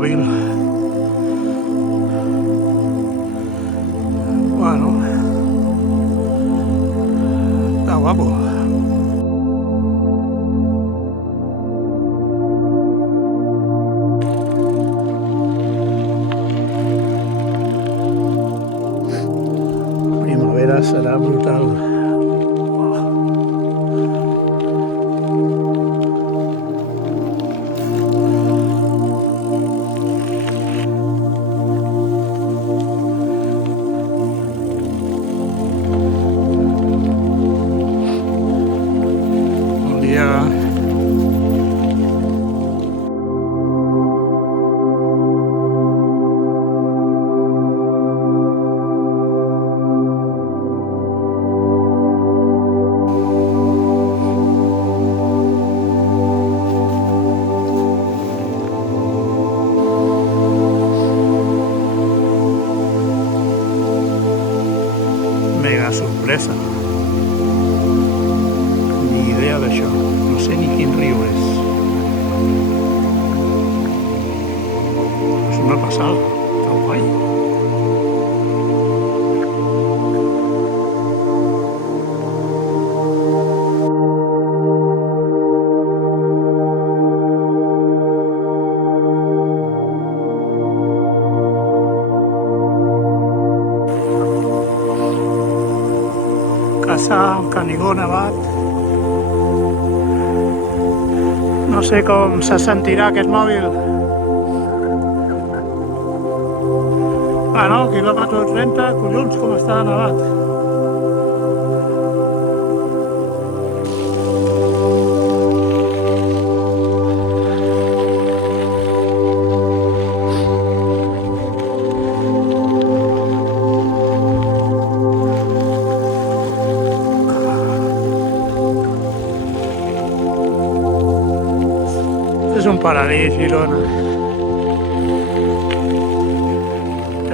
mòbil. Bueno, està guapo. Primavera serà brutal. Mega sorpresa. Ni idea d'això. No sé ni quin riu és. És una passada. Està guai. Casa Canigó nevat. No sé com se sentirà aquest mòbil. Ah, no, quilòmetre 30, collons, com està nevat. És un paradís, Girona.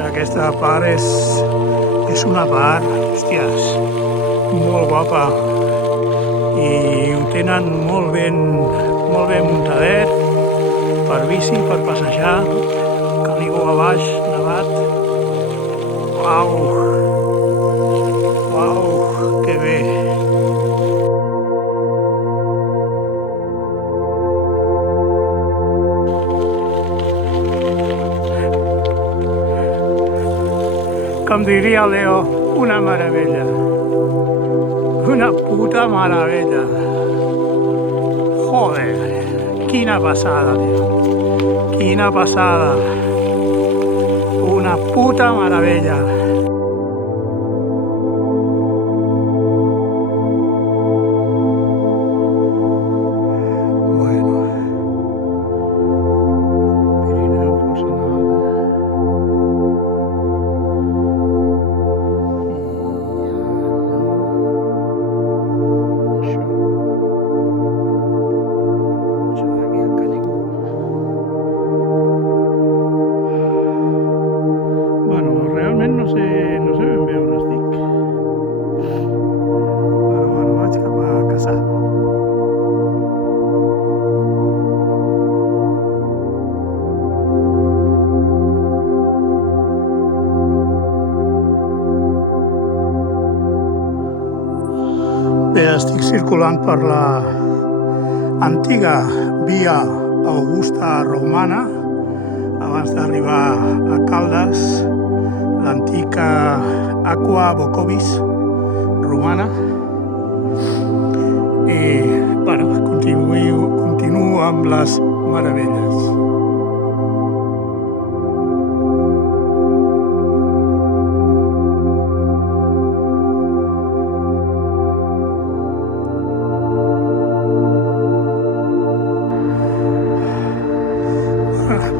Aquesta part és una part, hòsties, molt guapa. I ho tenen molt ben muntadet, per bici, per passejar. Canigó a baix, nevat. Uau! Uau, que bé! Com diria Leo, una meravella. Una puta meravella. Joder, quina passada, tio. Quina passada. Una puta meravella. No sé ben bé on estic. Però bueno, vaig cap a Cassà. Bé, estic circulant per la antiga via Augusta Romana abans d'arribar a Caldes, l'antica Aqua Bocovis romana. I, bueno, continuo amb les meravelles.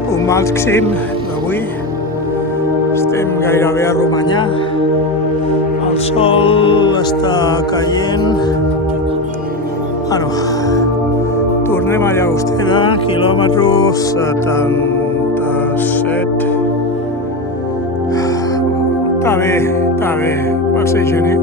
Punt màxim d'avui. Estem gairebé a Romanyà. El sol està caient. Bueno, tornem a Llagostera, quilòmetre 77. Està bé, per ser gener.